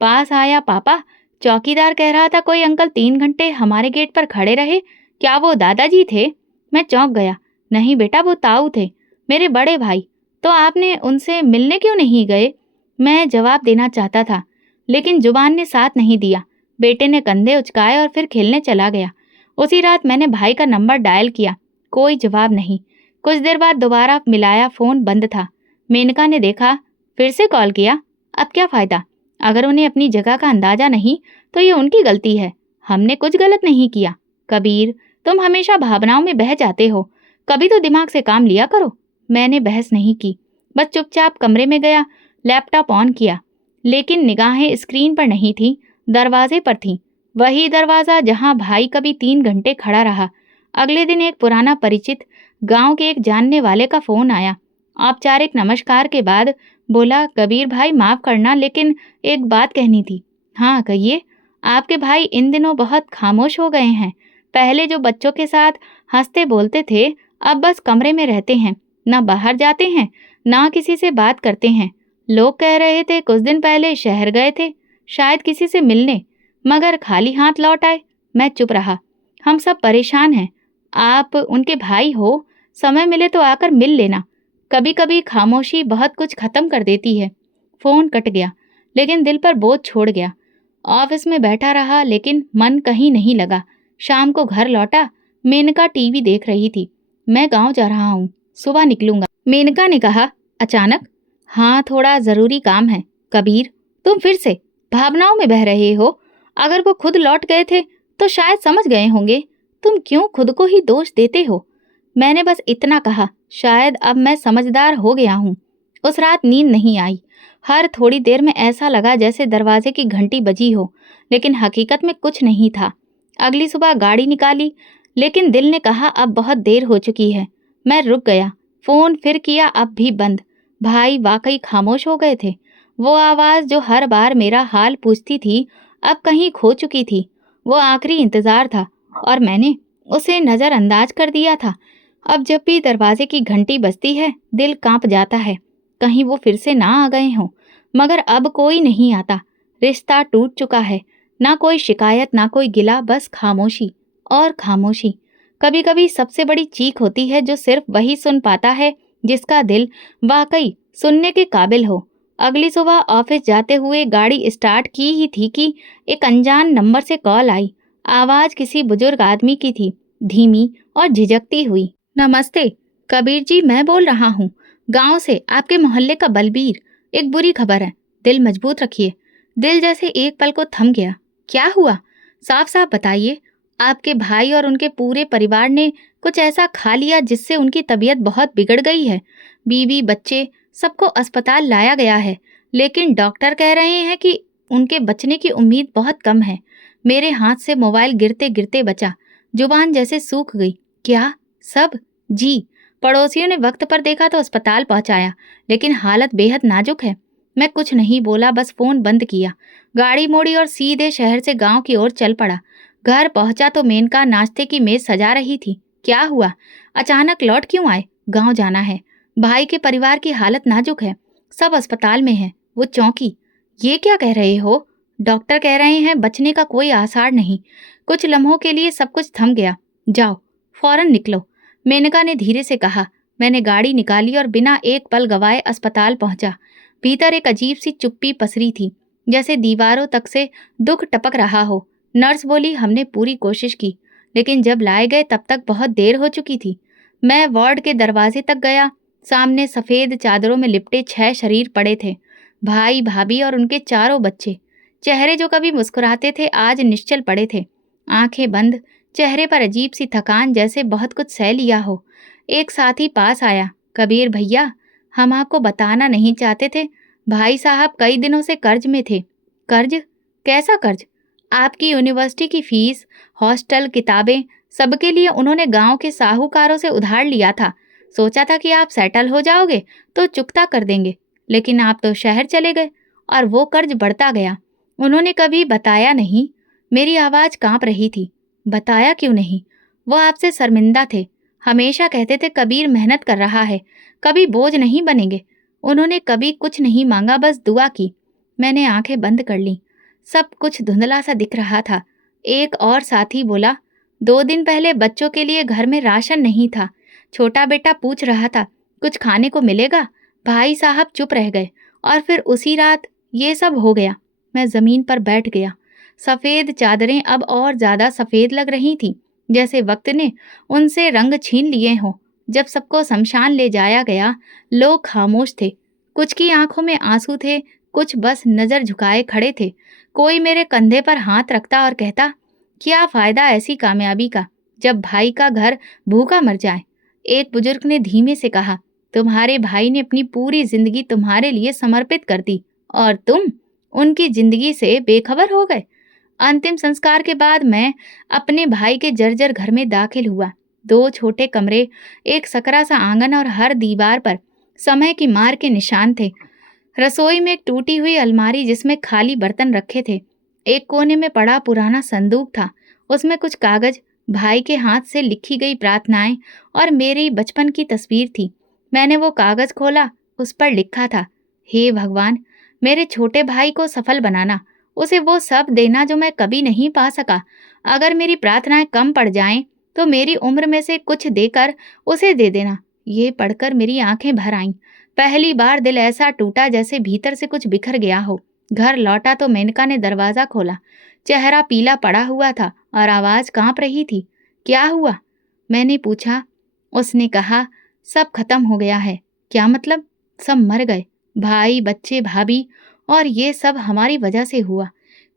पास आया, पापा, चौकीदार कह रहा था कोई अंकल 3 घंटे हमारे गेट पर खड़े रहे, क्या वो दादाजी थे? मैं चौंक गया। नहीं बेटा, वो ताऊ थे, मेरे बड़े भाई। तो आपने उनसे मिलने क्यों नहीं गए? मैं जवाब देना चाहता था, लेकिन जुबान ने साथ नहीं दिया। बेटे ने कंधे उचकाए और फिर खेलने चला गया। उसी रात मैंने भाई का नंबर डायल किया, कोई जवाब नहीं। कुछ देर बाद दोबारा मिलाया, फोन बंद था। मेनका ने देखा, फिर से कॉल किया। अब क्या फायदा? अगर उन्हें अपनी जगह का अंदाजा नहीं तो ये उनकी गलती है, हमने कुछ गलत नहीं किया। कबीर, तुम हमेशा भावनाओं में बह जाते हो, कभी तो दिमाग से काम लिया करो। मैंने बहस नहीं की, बस चुपचाप कमरे में गया, लैपटॉप ऑन किया। लेकिन निगाहें स्क्रीन पर नहीं थी, दरवाजे पर थी। वही दरवाजा जहां भाई कभी 3 घंटे खड़ा रहा। अगले दिन एक पुराना परिचित, गांव के एक जानने वाले का फोन आया। औपचारिक नमस्कार के बाद बोला, कबीर भाई माफ करना, लेकिन एक बात कहनी थी। हाँ कहिए। आपके भाई इन दिनों बहुत खामोश हो गए हैं। पहले जो बच्चों के साथ हंसते बोलते थे, अब बस कमरे में रहते हैं, ना बाहर जाते हैं, ना किसी से बात करते हैं। लोग कह रहे थे कुछ दिन पहले शहर गए थे, शायद किसी से मिलने, मगर खाली हाथ लौट आए। मैं चुप रहा। हम सब परेशान हैं। आप उनके भाई हो, समय मिले तो आकर मिल लेना। कभी कभी खामोशी बहुत कुछ खत्म कर देती है। फोन कट गया, लेकिन दिल पर बोझ छोड़ गया। ऑफिस में बैठा रहा, लेकिन मन कहीं नहीं लगा। शाम को घर लौटा, मेनका टीवी देख रही थी। मैं गांव जा रहा हूँ, सुबह निकलूंगा। मेनका ने कहा अचानक। हाँ, थोड़ा जरूरी काम है। कबीर, तुम फिर से भावनाओं में बह रहे हो। अगर वो खुद लौट गए थे तो शायद समझ गए होंगे। तुम क्यों खुद को ही दोष देते हो? मैंने बस इतना कहा, शायद अब मैं समझदार हो गया हूँ। उस रात नींद नहीं आई। हर थोड़ी देर में ऐसा लगा जैसे दरवाजे की घंटी बजी हो, लेकिन हकीकत में कुछ नहीं था। अगली सुबह गाड़ी निकाली, लेकिन दिल ने कहा अब बहुत देर हो चुकी है। मैं रुक गया। फोन फिर किया, अब भी बंद। भाई वाकई खामोश हो गए थे। वो आवाज जो हर बार मेरा हाल पूछती थी, अब कहीं खो चुकी थी। वो आखिरी इंतजार था, और मैंने उसे नजरअंदाज कर दिया था। अब जब भी दरवाजे की घंटी बजती है, दिल कांप जाता है, कहीं वो फिर से ना आ गए हों। मगर अब कोई नहीं आता। रिश्ता टूट चुका है। ना कोई शिकायत, ना कोई गिला, बस खामोशी और खामोशी। कभी कभी सबसे बड़ी चीख होती है जो सिर्फ वही सुन पाता है जिसका दिल वाकई सुनने के काबिल हो। अगली सुबह ऑफिस जाते हुए गाड़ी स्टार्ट की ही थी कि एक अनजान नंबर से कॉल आई। आवाज किसी बुजुर्ग आदमी की थी, धीमी और झिझकती हुई। नमस्ते कबीर जी, मैं बोल रहा हूँ गांव से, आपके मोहल्ले का बलबीर। एक बुरी खबर है, दिल मजबूत रखिए। दिल जैसे एक पल को थम गया। क्या हुआ? साफ साफ बताइए। आपके भाई और उनके पूरे परिवार ने कुछ ऐसा खा लिया जिससे उनकी तबीयत बहुत बिगड़ गई है। बीवी बच्चे सबको अस्पताल लाया गया है, लेकिन डॉक्टर कह रहे हैं कि उनके बचने की उम्मीद बहुत कम है। मेरे हाथ से मोबाइल गिरते गिरते बचा, जुबान जैसे सूख गई। क्या सब? जी। पड़ोसियों ने वक्त पर देखा तो अस्पताल पहुंचाया, लेकिन हालत बेहद नाजुक है। मैं कुछ नहीं बोला, बस फोन बंद किया, गाड़ी मोड़ी और सीधे शहर से गांव की ओर चल पड़ा। घर पहुंचा तो मेनका नाश्ते की मेज सजा रही थी। क्या हुआ? अचानक लौट क्यों आए? गांव जाना है। भाई के परिवार की हालत नाजुक है, सब अस्पताल में है। वो चौंकी। ये क्या कह रहे हो? डॉक्टर कह रहे हैं बचने का कोई आसार नहीं। कुछ लम्हों के लिए सब कुछ थम गया। जाओ, फौरन निकलो, मेनका ने धीरे से कहा। मैंने गाड़ी निकाली और बिना एक पल गवाए अस्पताल पहुंचा। भीतर एक अजीब सी चुप्पी पसरी थी, जैसे दीवारों तक से दुख टपक रहा हो। नर्स बोली, हमने पूरी कोशिश की, लेकिन जब लाए गए तब तक बहुत देर हो चुकी थी। मैं वार्ड के दरवाजे तक गया। सामने सफेद चादरों में लिपटे 6 शरीर पड़े थे, भाई भाभी और उनके चारों बच्चे। चेहरे जो कभी मुस्कुराते थे आज निश्चल पड़े थे, आंखें बंद, चेहरे पर अजीब सी थकान, जैसे बहुत कुछ सह लिया हो। एक साथी पास आया। कबीर भैया, हम आपको बताना नहीं चाहते थे, भाई साहब कई दिनों से कर्ज में थे। कर्ज? कैसा कर्ज? आपकी यूनिवर्सिटी की फीस, हॉस्टल, किताबें, सबके लिए उन्होंने गांव के साहूकारों से उधार लिया था। सोचा था कि आप सेटल हो जाओगे तो चुकता कर देंगे, लेकिन आप तो शहर चले गए और वो कर्ज बढ़ता गया। उन्होंने कभी बताया नहीं। मेरी आवाज कांप रही थी। बताया क्यों नहीं? वो आपसे शर्मिंदा थे। हमेशा कहते थे कबीर मेहनत कर रहा है, कभी बोझ नहीं बनेंगे। उन्होंने कभी कुछ नहीं मांगा, बस दुआ की। मैंने आंखें बंद कर ली। सब कुछ धुंधला सा दिख रहा था। एक और साथी बोला, 2 दिन पहले बच्चों के लिए घर में राशन नहीं था, छोटा बेटा पूछ रहा था, कुछ खाने को मिलेगा? भाई साहब चुप रह गए और फिर उसी रात ये सब हो गया। मैं जमीन पर बैठ गया। सफेद चादरें अब और ज्यादा सफेद लग रही थीं, जैसे वक्त ने उनसे रंग छीन लिए हों। जब सबको शमशान ले जाया गया, लोग खामोश थे। कुछ की आंखों में आंसू थे, कुछ बस नजर झुकाए खड़े थे। कोई मेरे कंधे पर हाथ रखता और कहता, क्या फायदा ऐसी कामयाबी का जब भाई का घर भूखा मर जाए। एक बुजुर्ग ने धीमे से कहा, तुम्हारे भाई ने अपनी पूरी जिंदगी तुम्हारे लिए समर्पित कर दी और तुम उनकी जिंदगी से बेखबर हो गए। अंतिम संस्कार के बाद मैं अपने भाई के जर्जर घर में दाखिल हुआ। 2 छोटे कमरे, एक सकरा सा आंगन और हर दीवार पर समय की मार के निशान थे। रसोई में एक टूटी हुई अलमारी जिसमें खाली बर्तन रखे थे। एक कोने में पड़ा पुराना संदूक था, उसमें कुछ कागज, भाई के हाथ से लिखी गई प्रार्थनाएं और मेरी बचपन की तस्वीर थी। मैंने वो कागज खोला, उस पर लिखा था, हे भगवान, मेरे छोटे भाई को सफल बनाना, उसे वो सब देना जो मैं कभी नहीं पा सका। अगर मेरी प्रार्थनाएं कम पड़ जाएं तो मेरी उम्र में से कुछ देकर उसे दे देना। ये पढ़कर मेरी आंखें भर आईं। पहली बार दिल ऐसा टूटा जैसे भीतर से कुछ बिखर गया हो। घर लौटा तो मेनका ने दरवाजा खोला। चेहरा पीला पड़ा हुआ था और आवाज कांप रही थी। क्या हुआ? मैंने पूछा। उसने कहा, सब खत्म हो गया है। क्या मतलब? सब मर गए, भाई, बच्चे, भाभी, और ये सब हमारी वजह से हुआ।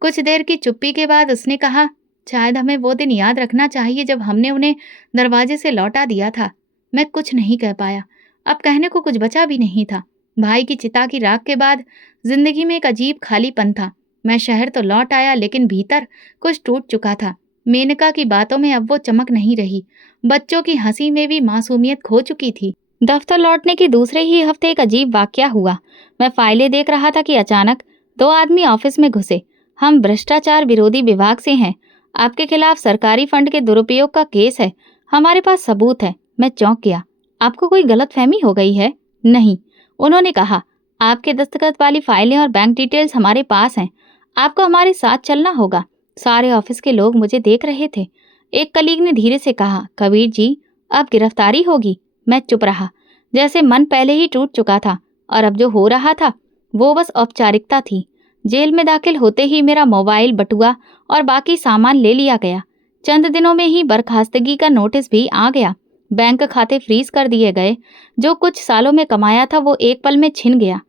कुछ देर की चुप्पी के बाद उसने कहा, शायद हमें वो दिन याद रखना चाहिए जब हमने उन्हें दरवाजे से लौटा दिया था। मैं कुछ नहीं कह पाया। अब कहने को कुछ बचा भी नहीं था। भाई की चिता की राख के बाद जिंदगी में एक अजीब खालीपन था। मैं शहर तो लौट आया, लेकिन भीतर कुछ टूट चुका था। मेनका की बातों में अब वो चमक नहीं रही। बच्चों की हंसी में भी मासूमियत खो चुकी थी। दफ्तर लौटने के दूसरे ही हफ्ते एक अजीब वाकया हुआ। मैं फाइलें देख रहा था कि अचानक 2 आदमी ऑफिस में घुसे। हम भ्रष्टाचार विरोधी विभाग से हैं। आपके खिलाफ सरकारी फंड के दुरुपयोग का केस है। हमारे पास सबूत है। मैं चौंक गया। आपको कोई गलतफहमी हो गई है? नहीं, उन्होंने कहा। आपके दस्तखत वाली फाइलें और बैंक डिटेल्स हमारे पास हैं। आपको हमारे साथ चलना होगा। सारे ऑफिस के लोग मुझे देख रहे थे। एक कलीग ने धीरे से कहा, कबीर जी, अब गिरफ्तारी होगी। मैं चुप रहा, जैसे मन पहले ही टूट चुका था और अब जो हो रहा था वो बस औपचारिकता थी। जेल में दाखिल होते ही मेरा मोबाइल, बटुआ और बाकी सामान ले लिया गया। चंद दिनों में ही बर्खास्तगी का नोटिस भी आ गया। बैंक खाते फ्रीज कर दिए गए। जो कुछ सालों में कमाया था वो एक पल में छिन गया।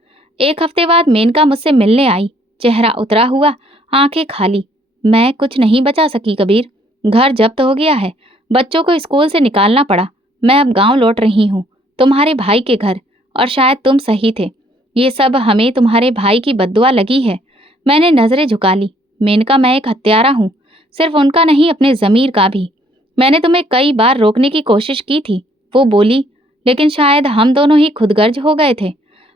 1 हफ्ते बाद मेनका मुझसे मिलने आई। चेहरा उतरा हुआ, आंखें खाली। मैं कुछ नहीं बचा सकी कबीर। घर जब्त हो गया है। बच्चों को स्कूल से निकालना पड़ा। मैं अब गांव लौट रही हूँ, तुम्हारे भाई के घर। और शायद तुम सही थे। ये सब हमें तुम्हारे भाई की बद्दुआ लगी है। मैंने नजरें झुका ली। मेनका, मैं एक हत्यारा हूँ, सिर्फ उनका नहीं, अपने जमीर का भी। मैंने तुम्हें कई बार रोकने की कोशिश की थी, वो बोली, लेकिन शायद हम दोनों ही खुदगर्ज हो गए थे।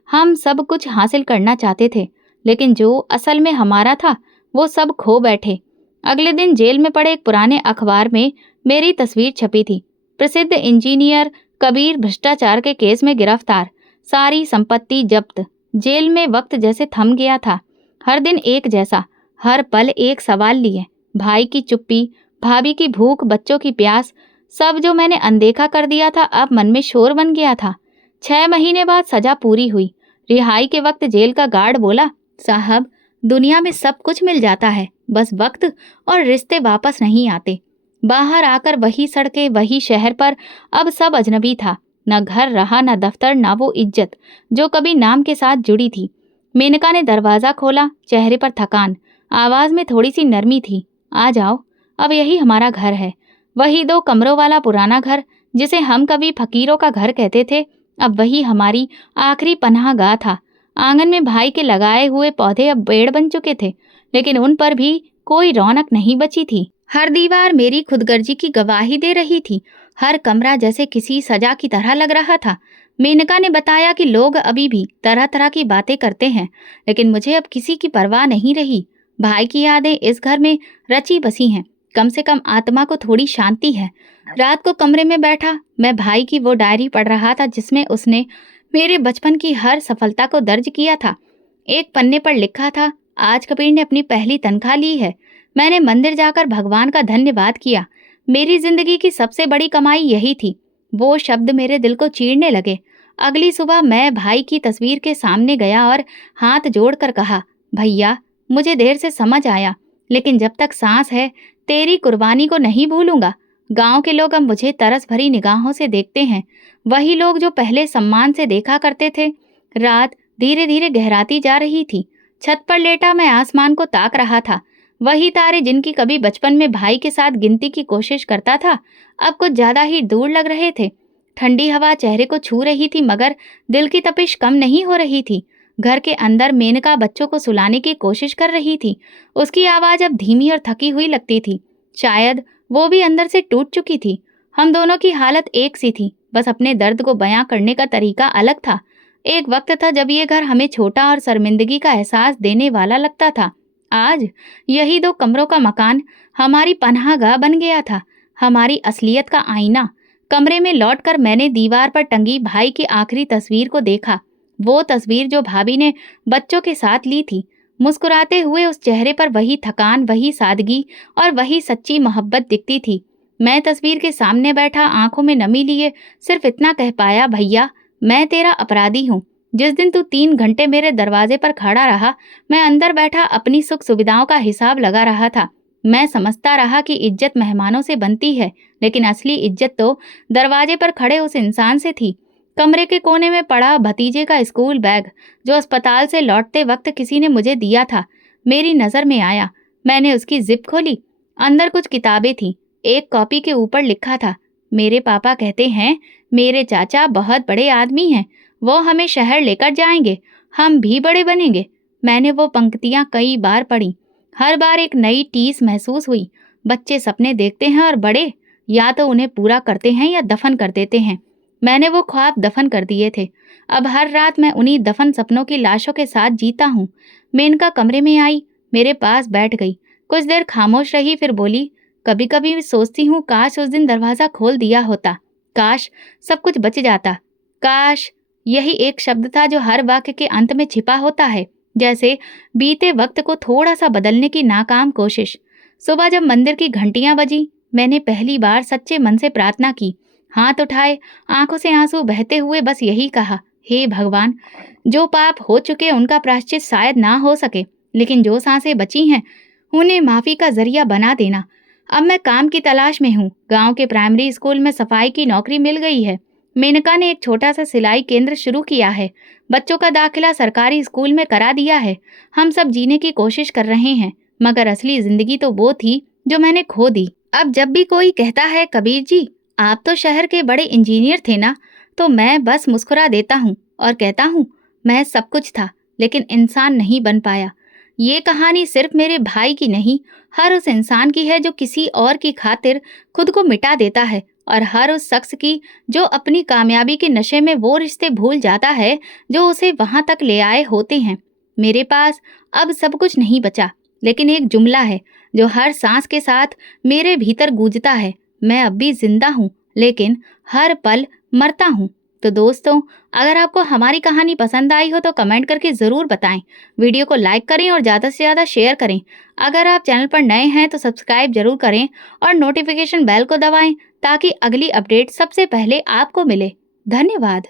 हम सब कुछ हासिल करना चाहते थे, लेकिन जो असल में हमारा था वो सब खो बैठे। अगले दिन जेल में पड़े एक पुराने अखबार में मेरी तस्वीर छपी थी। प्रसिद्ध इंजीनियर कबीर भ्रष्टाचार के केस में गिरफ्तार, सारी संपत्ति जब्त। जेल में वक्त जैसे थम गया था। हर दिन एक जैसा, हर पल एक सवाल लिए। भाई की चुप्पी, भाभी की भूख, बच्चों की प्यास, सब जो मैंने अनदेखा कर दिया था अब मन में शोर बन गया था। 6 महीने बाद सजा पूरी हुई। रिहाई के वक्त जेल का गार्ड बोला, साहब, दुनिया में सब कुछ मिल जाता है, बस वक्त और रिश्ते वापस नहीं आते। बाहर आकर वही सड़कें, वही शहर, पर अब सब अजनबी था। न घर रहा, न दफ्तर, न वो इज्जत जो कभी नाम के साथ जुड़ी थी। मेनका ने दरवाजा खोला, चेहरे पर थकान, आवाज में थोड़ी सी नरमी थी। आ जाओ, अब यही हमारा घर है। वही 2 कमरों वाला पुराना घर जिसे हम कभी फकीरों का घर कहते थे, अब वही हमारी आखिरी पनाहगाह था। आंगन में भाई के लगाए हुए पौधे अब पेड़ बन चुके थे, लेकिन उन पर भी कोई रौनक नहीं बची थी। हर दीवार मेरी खुदगर्जी की गवाही दे रही थी। हर कमरा जैसे किसी सजा की तरह लग रहा था। मेनका ने बताया कि लोग अभी भी तरह तरह की बातें करते हैं, लेकिन मुझे अब किसी की परवाह नहीं रही। भाई की यादें इस घर में रची बसी हैं। कम से कम आत्मा को थोड़ी शांति है। रात को कमरे में बैठा मैं भाई की वो डायरी पढ़ रहा था जिसमें उसने मेरे बचपन की हर सफलता को दर्ज किया था। एक पन्ने पर लिखा था, आज कबीर ने अपनी पहली तनख्वाह ली है। मैंने मंदिर जाकर भगवान का धन्यवाद किया। मेरी जिंदगी की सबसे बड़ी कमाई यही थी। वो शब्द मेरे दिल को चीरने लगे। अगली सुबह मैं भाई की तस्वीर के सामने गया और हाथ जोड़कर कहा, भैया, मुझे देर से समझ आया, लेकिन जब तक सांस है तेरी कुर्बानी को नहीं भूलूंगा। गांव के लोग अब मुझे तरस भरी निगाहों से देखते हैं, वही लोग जो पहले सम्मान से देखा करते थे। रात धीरे धीरे गहराती जा रही थी। छत पर लेटा मैं आसमान को ताक रहा था। वही तारे जिनकी कभी बचपन में भाई के साथ गिनती की कोशिश करता था, अब कुछ ज्यादा ही दूर लग रहे थे। ठंडी हवा चेहरे को छू रही थी, मगर दिल की तपिश कम नहीं हो रही थी। घर के अंदर मेनका बच्चों को सुलाने की कोशिश कर रही थी। उसकी आवाज अब धीमी और थकी हुई लगती थी। शायद वो भी अंदर से टूट चुकी थी। हम दोनों की हालत एक सी थी, बस अपने दर्द को बयां करने का तरीका अलग था। एक वक्त था जब ये घर हमें छोटा और शर्मिंदगी का एहसास देने वाला लगता था। आज यही 2 कमरों का मकान हमारी पनाहगाह बन गया था, हमारी असलियत का आईना। कमरे में लौटकर मैंने दीवार पर टंगी भाई की आखिरी तस्वीर को देखा। वो तस्वीर जो भाभी ने बच्चों के साथ ली थी। मुस्कुराते हुए उस चेहरे पर वही थकान, वही सादगी और वही सच्ची मोहब्बत दिखती थी। मैं तस्वीर के सामने बैठा आंखों में नमी लिए सिर्फ इतना कह पाया, भैया, मैं तेरा अपराधी हूँ। जिस दिन तू 3 घंटे मेरे दरवाजे पर खड़ा रहा, मैं अंदर बैठा अपनी सुख सुविधाओं का हिसाब लगा रहा था। मैं समझता रहा कि इज्जत मेहमानों से बनती है, लेकिन असली इज्जत तो दरवाजे पर खड़े उस इंसान से थी। कमरे के कोने में पड़ा भतीजे का स्कूल बैग, जो अस्पताल से लौटते वक्त किसी ने मुझे दिया था, मेरी नजर में आया। मैंने उसकी जिप खोली। अंदर कुछ किताबें थीं। एक कॉपी के ऊपर लिखा था, मेरे पापा कहते हैं मेरे चाचा बहुत बड़े आदमी हैं, वो हमें शहर लेकर जाएंगे, हम भी बड़े बनेंगे। मैंने वो पंक्तियां कई बार पढ़ी। हर बार एक नई टीस महसूस हुई। बच्चे सपने देखते हैं और बड़े या तो उन्हें पूरा करते हैं या दफन कर देते हैं। मैंने वो ख्वाब दफन कर दिए थे। अब हर रात मैं उन्हीं दफन सपनों की लाशों के साथ जीता हूँ। मेनका कमरे में आई, मेरे पास बैठ गई। कुछ देर खामोश रही, फिर बोली, कभी कभी सोचती हूँ काश उस दिन दरवाजा खोल दिया होता, काश सब कुछ बच जाता। काश, यही एक शब्द था जो हर वाक्य के अंत में छिपा होता है, जैसे बीते वक्त को थोड़ा सा बदलने की नाकाम कोशिश। सुबह जब मंदिर की घंटियां बजी, मैंने पहली बार सच्चे मन से प्रार्थना की। हाथ उठाए, आंखों से आंसू बहते हुए बस यही कहा, हे भगवान, जो पाप हो चुके उनका प्रायश्चित शायद ना हो सके, लेकिन जो सांसें बची हैं उन्हें माफी का जरिया बना देना। अब मैं काम की तलाश में हूँ। गांव के प्राइमरी स्कूल में सफाई की नौकरी मिल गई है। मेनका ने एक छोटा सा सिलाई केंद्र शुरू किया है। बच्चों का दाखिला सरकारी स्कूल में करा दिया है। हम सब जीने की कोशिश कर रहे हैं, मगर असली जिंदगी तो वो थी जो मैंने खो दी। अब जब भी कोई कहता है, कबीर जी, आप तो शहर के बड़े इंजीनियर थे ना, तो मैं बस मुस्कुरा देता हूँ और कहता हूँ, मैं सब कुछ था, लेकिन इंसान नहीं बन पाया। ये कहानी सिर्फ मेरे भाई की नहीं, हर उस इंसान की है जो किसी और की खातिर खुद को मिटा देता है, और हर उस शख्स की जो अपनी कामयाबी के नशे में वो रिश्ते भूल जाता है जो उसे वहां तक ले आए होते हैं। मेरे पास अब सब कुछ नहीं बचा, लेकिन एक जुमला है जो हर सांस के साथ मेरे भीतर गूंजता है, मैं अब भी जिंदा हूँ, लेकिन हर पल मरता हूँ। तो दोस्तों, अगर आपको हमारी कहानी पसंद आई हो तो कमेंट करके ज़रूर बताएं। वीडियो को लाइक करें और ज़्यादा से ज़्यादा शेयर करें। अगर आप चैनल पर नए हैं तो सब्सक्राइब जरूर करें और नोटिफिकेशन बेल को दबाएं, ताकि अगली अपडेट सबसे पहले आपको मिले। धन्यवाद।